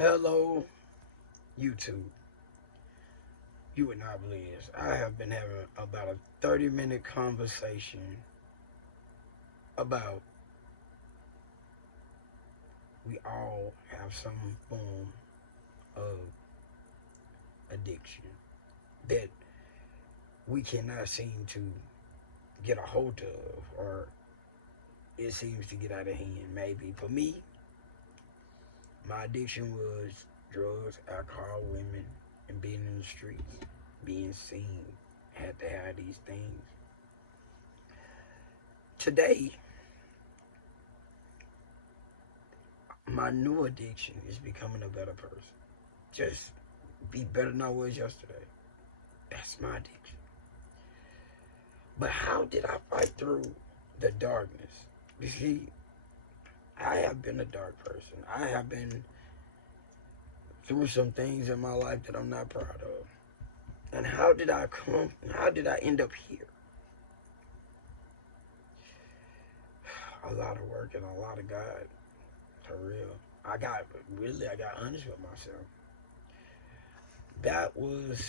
Hello, YouTube. You would not believe this. I have been having about a 30-minute conversation about we all have some form of addiction that we cannot seem to get a hold of, or it seems to get out of hand. Maybe for me, my addiction was drugs, alcohol, women, and being in the streets, being seen. Had to have these things. Today, my new addiction is becoming a better person. Just be better than I was yesterday. That's my addiction. But how did I fight through the darkness? You see, I have been a dark person. I have been through some things in my life that I'm not proud of. And how did I end up here? A lot of work and a lot of God. For real. I got honest with myself. That was,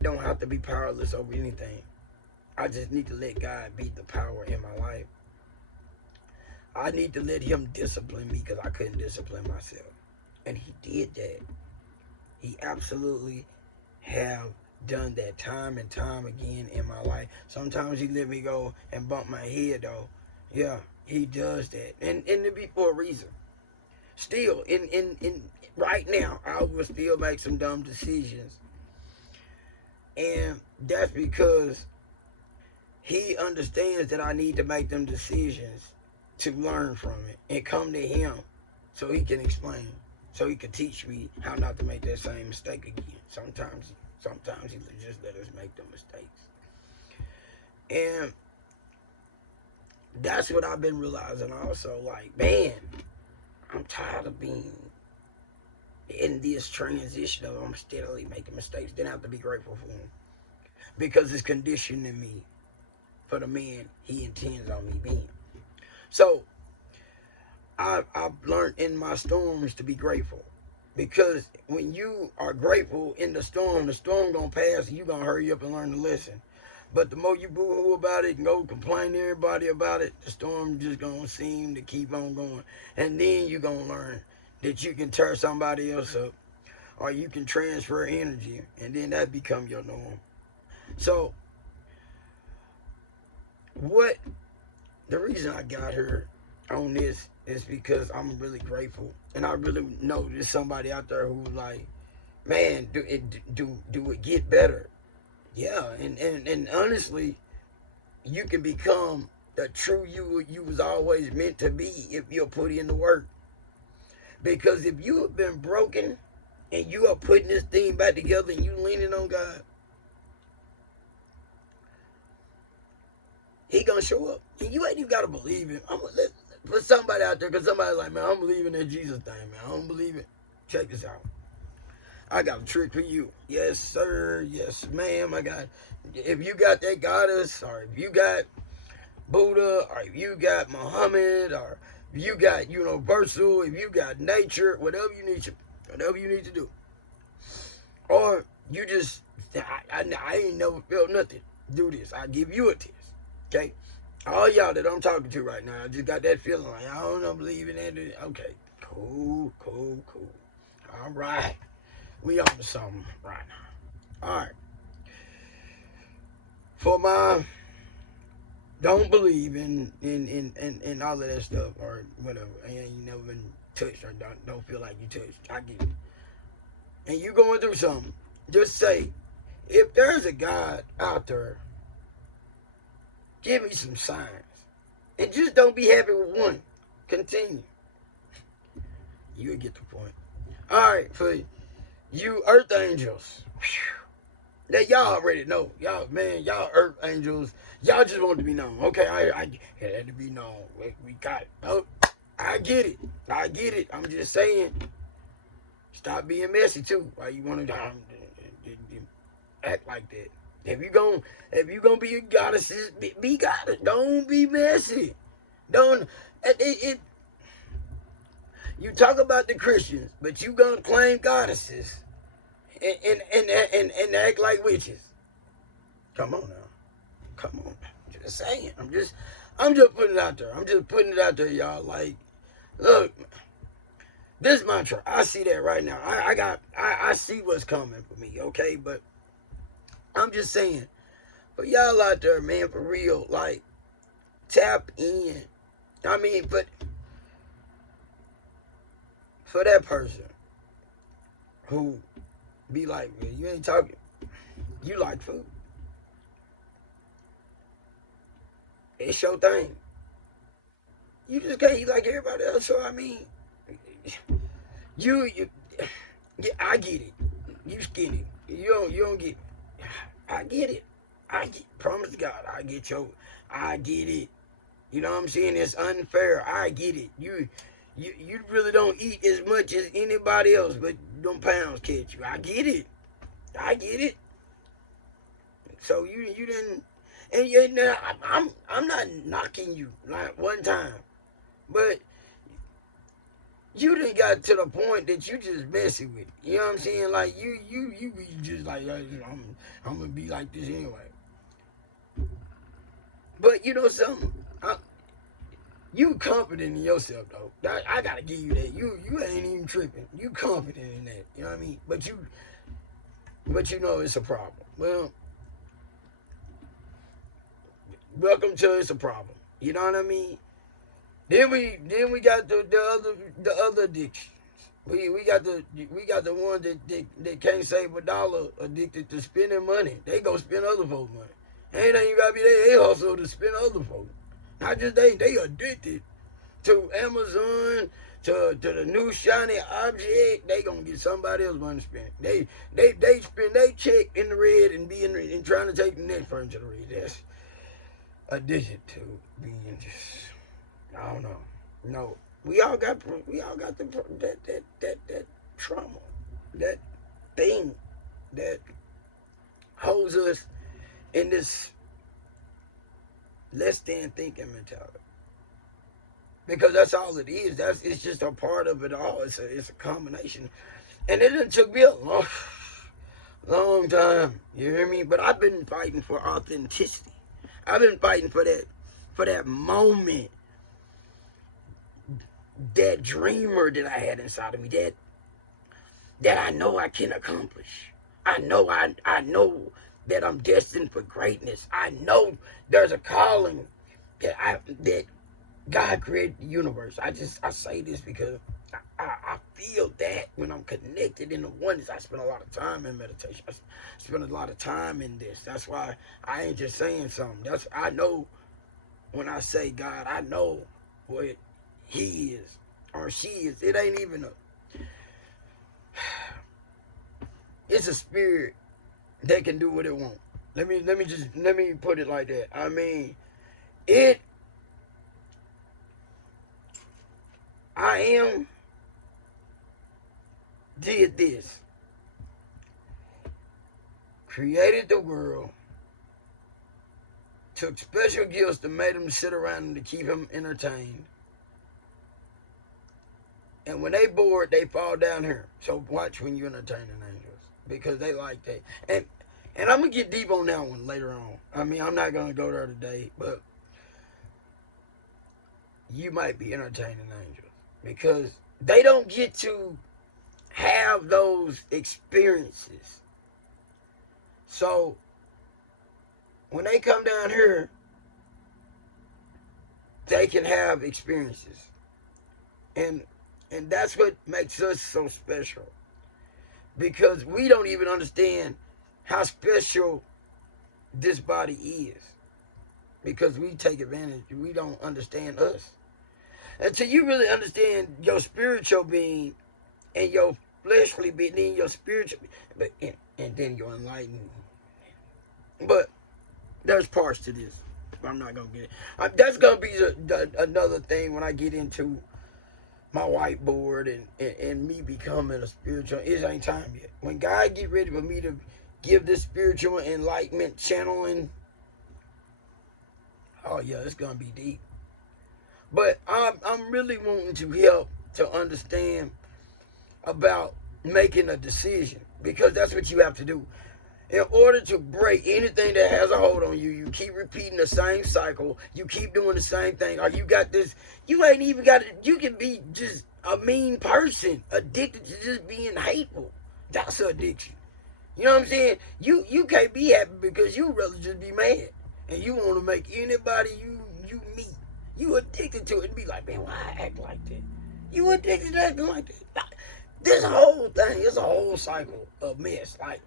don't have to be powerless over anything. I just need to let God be the power in my life. I need to let him discipline me because I couldn't discipline myself. And he did that. He absolutely have done that time and time again in my life. Sometimes he let me go and bump my head though. Yeah, he does that. And it be for a reason. Still, in right now, I will still make some dumb decisions. And that's because he understands that I need to make them decisions to learn from it and come to him so he can explain, so he can teach me how not to make that same mistake again. Sometimes he just let us make the mistakes. And that's what I've been realizing also. Like, man, I'm tired of being in this transition of I'm steadily making mistakes. Then I have to be grateful for him because it's conditioning me for the man he intends on me being. So I've learned in my storms to be grateful, because when you are grateful in the storm gonna pass and you gonna hurry up and learn the lesson. But the more you boo-hoo about it and go complain to everybody about it, the storm just gonna seem to keep on going. And then you gonna learn that you can tear somebody else up, or you can transfer energy, and then that become your norm. So the reason I got her on this is because I'm really grateful, and I really know there's somebody out there who's like, man, do it get better? Yeah, and honestly, you can become the true you was always meant to be if you'll put in the work. Because if you have been broken and you are putting this thing back together and you leaning on God, he gonna show up. And you ain't even gotta believe it. I'm gonna put somebody out there, because somebody's like, man, I'm believing in Jesus thing, man. I don't believe it. Check this out. I got a trick for you. Yes, sir. Yes, ma'am. If you got that goddess, or if you got Buddha, or if you got Muhammad, or if you got universal, if you got nature, whatever you need to do. Or you just, I ain't never felt nothing. Do this. I give you a test. Okay? All y'all that I'm talking to right now, I just got that feeling like, I don't believe in that. Okay. Cool. All right. We on to something right now. All right. For my don't believe in all of that stuff or whatever, and you never been touched or don't feel like you touched, I get it. And you going through something, just say, if there's a God out there, give me some signs. And just don't be happy with one. Continue. You'll get the point. All right, for you earth angels. Whew. That y'all already know. Y'all earth angels. Y'all just want to be known. Okay, I had to be known. We got it. Oh, I get it. I'm just saying. Stop being messy too. Why you want to act like that? If you gonna be a goddess, be goddess. Don't be messy. Don't it. You talk about the Christians, but you gonna claim goddesses and act like witches. Come on now. Come on. Just saying. I'm just putting it out there. I'm just putting it out there, y'all. Like, look, this mantra, I see that right now. I see what's coming for me, okay? But I'm just saying, for y'all out there, man, for real, like, tap in. I mean, but for that person who be like, man, you ain't talking, you like food. It's your thing. You just can't eat like everybody else. So I mean, you yeah, I get it. You skinny. You don't get. I get it. Promise to God, I get it. You know what I'm saying? It's unfair. I get it. You really don't eat as much as anybody else, but them pounds catch you. I get it. So you didn't. And I'm not knocking you like one time, but you done got to the point that you just messing with it. You know what I'm saying? Like you be just like, I'm gonna be like this anyway. But you know something? You confident in yourself though. I gotta give you that. You ain't even tripping. You confident in that. You know what I mean? But you know it's a problem. Well, welcome to it's a problem. You know what I mean? Then we got the other addictions. We got the ones that can't save $1, addicted to spending money. They go spend other folks' money. Ain't even gotta be they hustle to spend other folks. Not just they addicted to Amazon, to the new shiny object. They gonna get somebody else money to spend. They spend they check in the red and trying to take the next person to the red. That's addicted to being just, I don't know. No, we all got that trauma, that thing that holds us in this less than thinking mentality. Because that's all it is. It's just a part of it all. It's a combination, and it took me a long time. You hear me? But I've been fighting for authenticity. I've been fighting for that moment, that dreamer that I had inside of me, that I know I can accomplish. I know that I'm destined for greatness. I know there's a calling that God created the universe. I say this because I feel that when I'm connected in the oneness. I spend a lot of time in meditation. I spend a lot of time in this. That's why I ain't just saying something. I know when I say God, I know what he is or she is. It ain't even it's a spirit that can do what it wants. Let me put it like that. I mean, I am did this. Created the world. Took special gifts to make them sit around and to keep him entertained. And when they bored, they fall down here. So watch when you're entertaining angels. Because they like that. And I'm going to get deep on that one later on. I mean, I'm not going to go there today. But you might be entertaining angels. Because they don't get to have those experiences. So when they come down here, they can have experiences. And that's what makes us so special. Because we don't even understand how special this body is. Because we take advantage. We don't understand us. Until you really understand your spiritual being and your fleshly being, then your spiritual being, and then your enlightenment. But there's parts to this. I'm not going to get it. That's going to be another thing when I get into my whiteboard and me becoming a spiritual. It ain't time yet. When God get ready for me to give this spiritual enlightenment channeling, oh yeah, it's going to be deep. But I'm really wanting to help to understand about making a decision, because that's what you have to do. In order to break anything that has a hold on you, you keep repeating the same cycle. You keep doing the same thing. Or you got this, you ain't even got it. You can be just a mean person, addicted to just being hateful. That's an addiction. You know what I'm saying? You can't be happy because you rather just be mad. And you want to make anybody you meet, you addicted to it and be like, man, why I act like that? You addicted to acting like that. This whole thing is a whole cycle of mess. Like,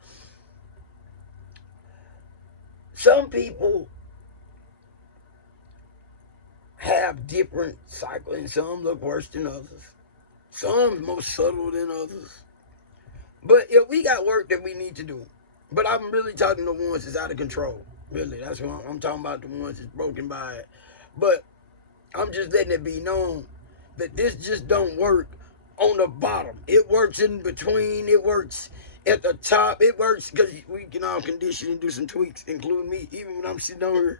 some people have different cycles, and some look worse than others. Some more subtle than others. But if we got work that we need to do, but I'm really talking the ones that's out of control. Really, that's what I'm talking about, the ones that's broken by it. But I'm just letting it be known that this just don't work on the bottom. It works in between. It works at the top. It works because we can all condition and do some tweaks, including me. Even when I'm sitting on here,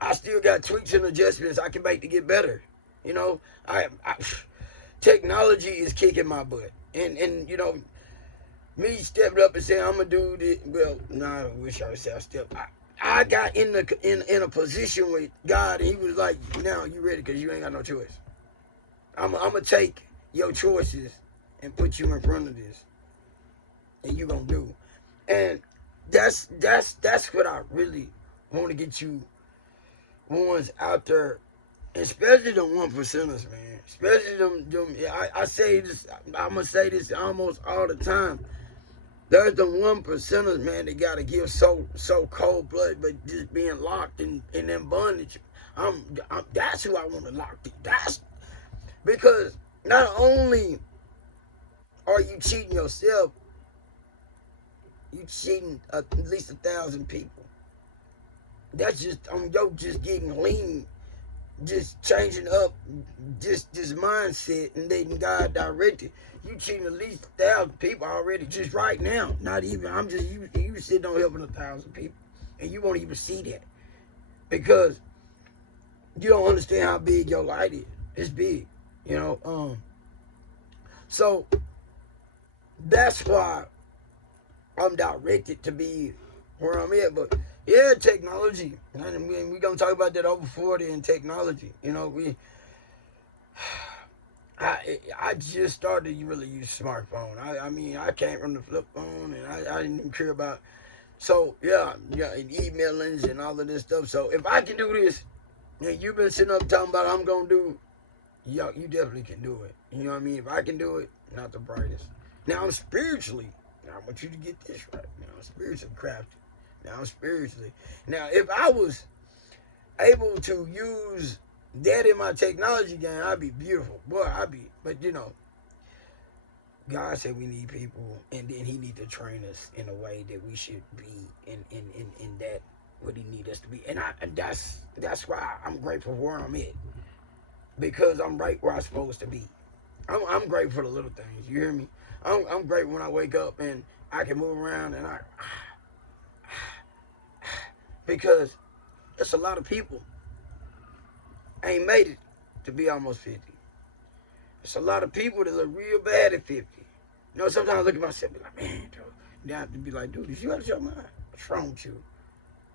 I still got tweaks and adjustments I can make to get better. You know, technology is kicking my butt. And you know, me stepping up and saying I'm gonna do this. Well, I wish I would say I stepped. I got in a position with God, and He was like, "Now you ready? Because you ain't got no choice. I'm gonna take your choices and put you in front of this, and you gonna do." And that's what I really want to get you ones out there, especially the 1%ers, man. Especially them. I say this. I'm gonna say this almost all the time. There's the 1%ers, man, that gotta give so cold blood, but just being locked in them bondage. That's who I want to lock. That's because not only are you cheating yourself, you cheating at least 1,000 people. That's just you're just getting lean, just changing up this mindset and letting God direct it. You cheating at least 1,000 people already, just right now. Not even, I'm just, you sitting on helping 1,000 people. And you won't even see that. Because you don't understand how big your light is. It's big, you know. So that's why I'm directed to be where I'm at. But yeah, technology. And we're going to talk about that over 40 in technology. You know, I just started to really use smartphone. I mean, I came from the flip phone, and I didn't even care about. So yeah, and emailings and all of this stuff. So if I can do this, and you've been sitting up talking about I'm gonna do, you definitely can do it. You know what I mean? If I can do it, not the brightest. Now I'm spiritually. Now I want you to get this right. Now I'm spiritually crafted. Now I'm spiritually. Now if I was able to use that in my technology game, I'd be beautiful. Boy, but you know, God said we need people, and then He need to train us in a way that we should be in that what He need us to be. And that's why I'm grateful for where I'm at. Because I'm right where I'm supposed to be. I'm grateful for the little things, you hear me? I'm grateful when I wake up and I can move around and because there's a lot of people ain't made it to be almost 50. There's a lot of people that look real bad at 50. You know, sometimes I look at myself and be like, man, dude. Then I have to be like, dude, you out of your mind? What's wrong with you?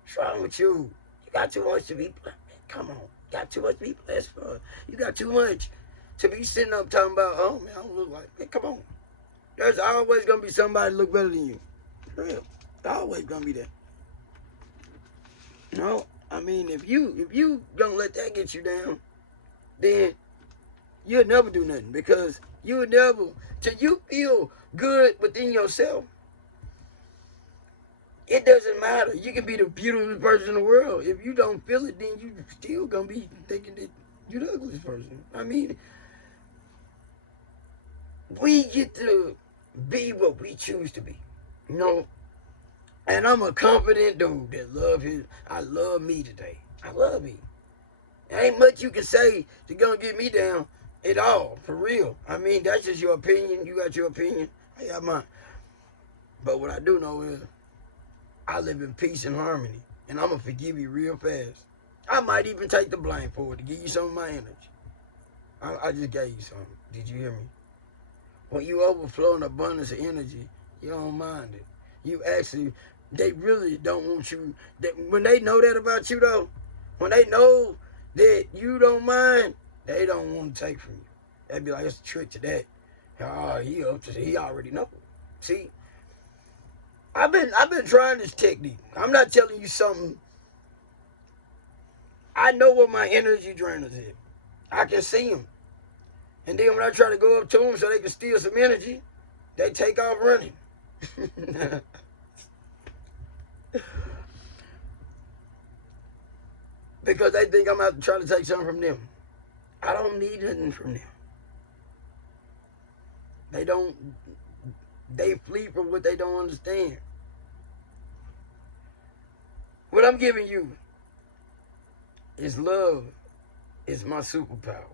What's wrong with you? You got too much to be, man, come on. You got too much to be blessed for. You got too much to be sitting up talking about, oh, man, I don't look like, man, come on. There's always going to be somebody look better than you. For real. There's always going to be that. You know? I mean, if you don't let that get you down, then you'll never do nothing, because you'll never, till you feel good within yourself, it doesn't matter. You can be the beautiful person in the world. If you don't feel it, then you still gonna be thinking that you're the ugliest person. I mean, we get to be what we choose to be, you know? And I'm a confident dude that I love me today. I love me. There ain't much you can say to gonna get me down at all, for real. I mean, that's just your opinion. You got your opinion. I got mine. But what I do know is I live in peace and harmony, and I'm gonna forgive you real fast. I might even take the blame for it to give you some of my energy. I just gave you something. Did you hear me? When you overflow an abundance of energy, you don't mind it. You actually, they really don't want you. When they know that about you, though, when they know that you don't mind, they don't want to take from you. They'd be like, it's a trick to that. Oh, he already know. See, I've been trying this technique. I'm not telling you something. I know what my energy drainers is. I can see them. And then when I try to go up to them so they can steal some energy, they take off running. Because they think I'm out to try to take something from them. I don't need nothing from them. They flee from what they don't understand. What I'm giving you is love is my superpower.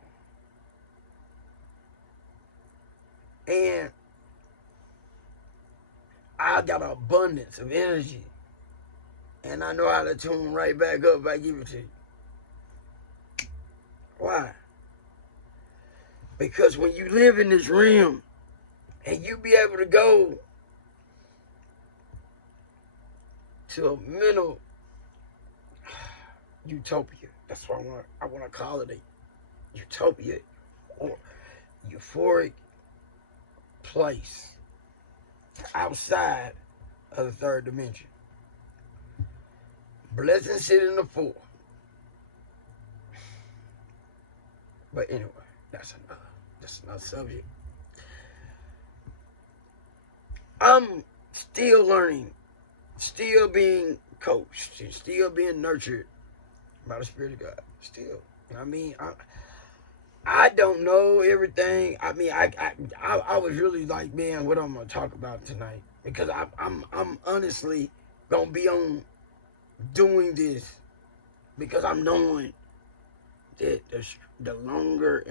And I got an abundance of energy. And I know how to tune right back up if I give it to you. Why? Because when you live in this realm and you be able to go to a mental utopia. That's what I want to call it, a utopia or euphoric place outside of the third dimension. Blessings sit in the fourth. But anyway, that's another subject. I'm still learning, still being coached, still being nurtured by the Spirit of God. Still, I mean, I don't know everything. I mean, I was really like, man, what I'm gonna talk about tonight, because I'm honestly gonna be on doing this because I'm knowing that the longer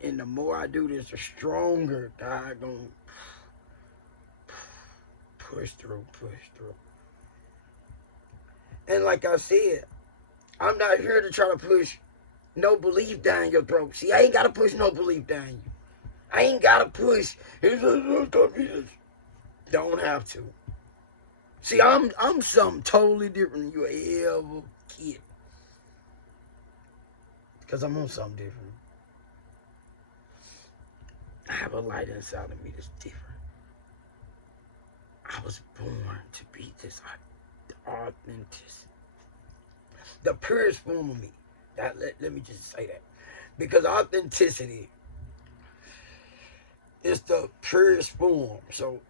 and the more I do this, the stronger God gonna push through. And like I said, I'm not here to try to push no belief down your throat. See, I ain't gotta push no belief down you. I ain't gotta push. Don't have to. See, I'm something totally different than you ever kid. Because I'm on something different. I have a light inside of me that's different. I was born to be this authentic. The purest form of me. Let me just say that. Because authenticity is the purest form. So,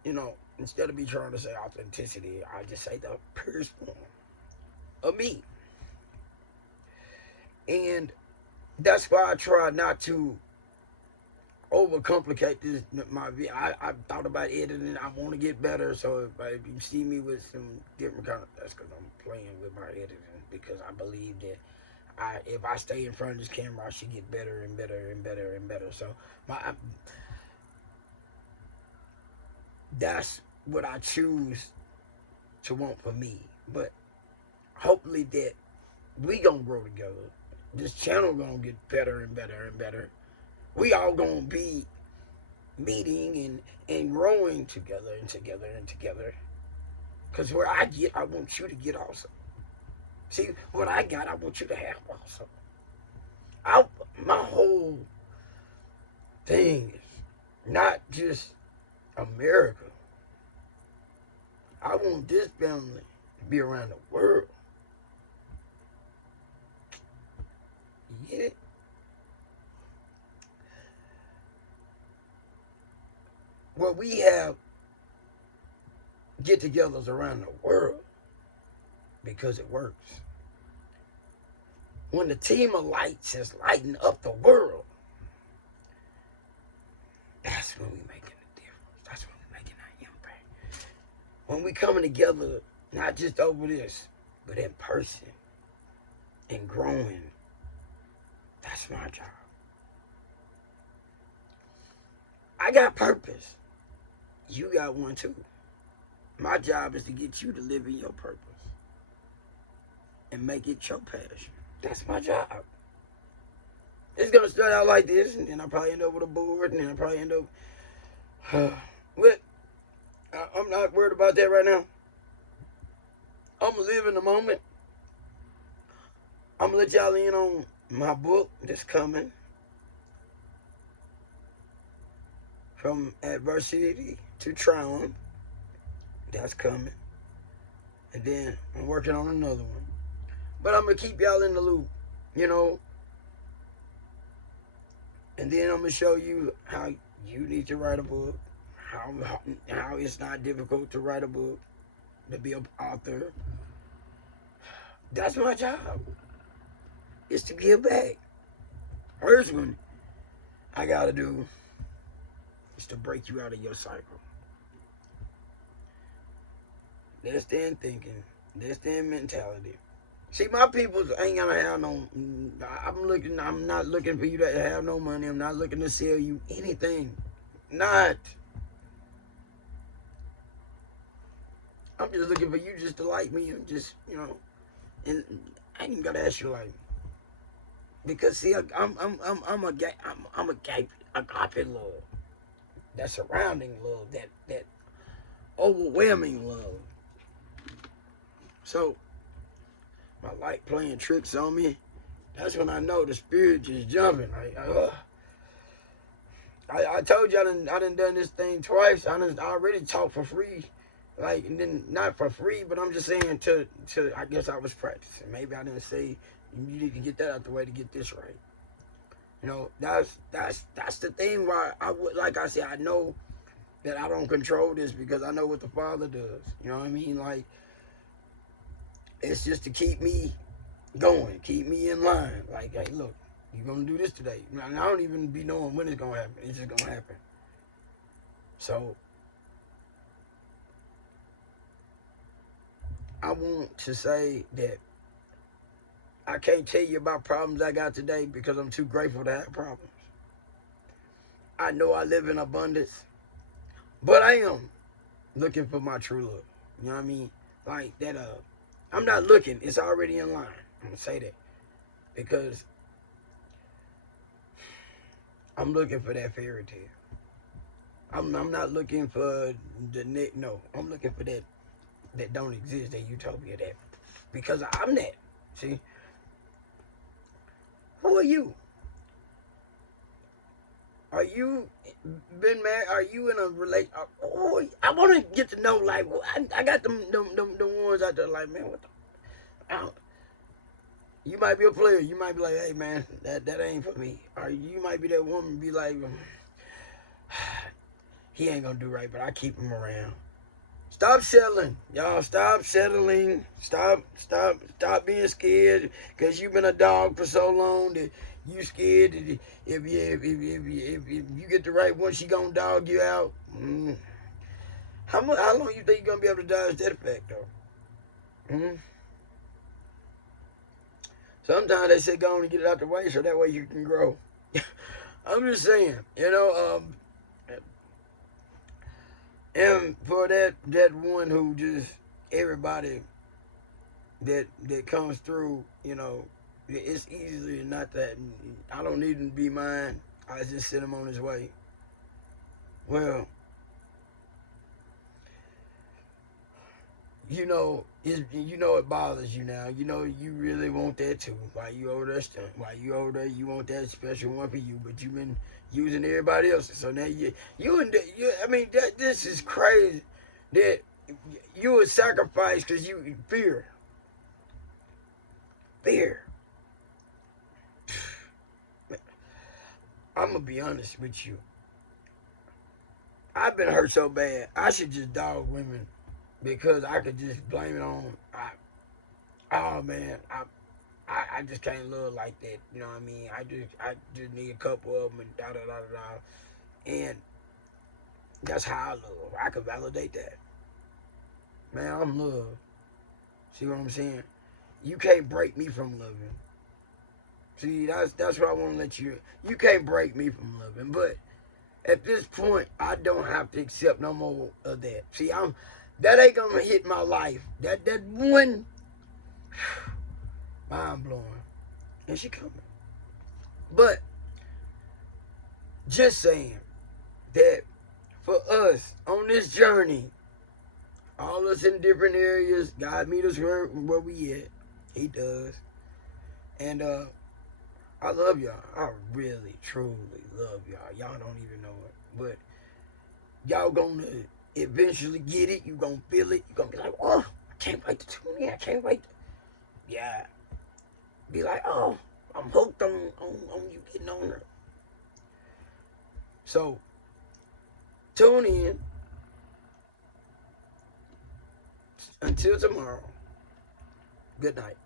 instead of me trying to say authenticity, I just say the purest form of me. And that's why I try not to overcomplicate this. I thought about editing. I want to get better. So if you see me with some different kind of, that's because I'm playing with my editing, because I believe that if I stay in front of this camera, I should get better and better and better and better. So that's what I choose to want for me. But hopefully that we gonna grow together. This channel gonna get better and better and better. We all gonna be meeting and growing together and together and together. Because where I get, I want you to get also. See, what I got, I want you to have also. My whole thing is not just America. I want this family to be around the world. You get it? Well, we have get-togethers around the world because it works. When the team of lights is lighting up the world, that's when we making a difference. That's when we making our impact. When we coming together, not just over this, but in person and growing, that's my job. I got purpose. You got one too. My job is to get you to live in your purpose and make it your passion. That's my job. It's gonna start out like this, and then I probably end up with a board, and then I probably end up with. I'm not worried about that right now. I'm gonna live in the moment. I'm gonna let y'all in on my book that's coming. From Adversity to Triumph. That's coming. And then I'm working on another one. But I'm gonna keep y'all in the loop, you know. And then I'm gonna show you how you need to write a book. How it's not difficult to write a book, to be an author. That's my job. Is to give back. First one I gotta do is to break you out of your cycle. That's their thinking. That's their mentality. See, my people ain't gonna have no. I'm not looking for you to have no money. I'm not looking to sell you anything. Not. I'm just looking for you just to like me and just, you know, and I ain't even gotta ask you to like me. Because see, I'm agape love. That surrounding love, that overwhelming love. So my light playing tricks on me, that's when I know the spirit just jumping. I told you I done done this thing twice. I already talked for free. Like, and then not for free, but I'm just saying to I guess I was practicing. Maybe I didn't say you need to get that out the way to get this right. You know, that's the thing why I would, like I said, I know that I don't control this because I know what the Father does. You know what I mean? Like, it's just to keep me going, keep me in line. Like, hey, look, you're gonna do this today. And I don't even be knowing when it's gonna happen. It's just gonna happen. So I want to say that I can't tell you about problems I got today because I'm too grateful to have problems. I know I live in abundance, but I am looking for my true love. You know what I mean? Like that, I'm not looking, it's already in line. I'm gonna say that. Because I'm looking for that fairy tale. I'm not looking for no, I'm looking for that don't exist, that utopia, that, because I'm that. See? Who are you? Are you been married? Are you in a relation? Oh, I want to get to know, like, I got them ones out there, like, man, what the, you might be a player. You might be like, hey, man, that ain't for me. Or you might be that woman, be like, he ain't gonna do right, but I keep him around. Stop settling, y'all. Stop settling. Stop being scared because you've been a dog for so long that you scared that if you get the right one, she gonna dog you out. How long you think you're gonna be able to dodge that effect though? Sometimes they say go on and get it out the way so that way you can grow. I'm just saying, you know. And for that one who just, everybody that comes through, you know, it's easily not that. I don't need him to be mine. I just send him on his way. Well, you know, it bothers you now. You know, you really want that too. Why you over there? You want that special one for you, but you've been using everybody else's. So now I mean, this is crazy. That you would sacrifice because you fear. I'm gonna be honest with you. I've been hurt so bad. I should just dog women because I could just blame it on. I just can't love like that. You know what I mean? I just need a couple of them and da da da da da. And that's how I love. I can validate that. Man, I'm love. See what I'm saying? You can't break me from loving. See, that's what I want to let you. You can't break me from loving. But at this point, I don't have to accept no more of that. See, that ain't gonna hit my life. That one, mind blowing. And she coming. But just saying that for us on this journey, all us in different areas, God meet us where we at. He does. And I love y'all. I really, truly love y'all. Y'all don't even know it. But y'all gonna eventually get it. You gonna feel it. You gonna be like, oh, I can't wait to tune in. I can't wait to, yeah. Be like, oh, I'm hooked on you getting on her. So, tune in. Until tomorrow, good night.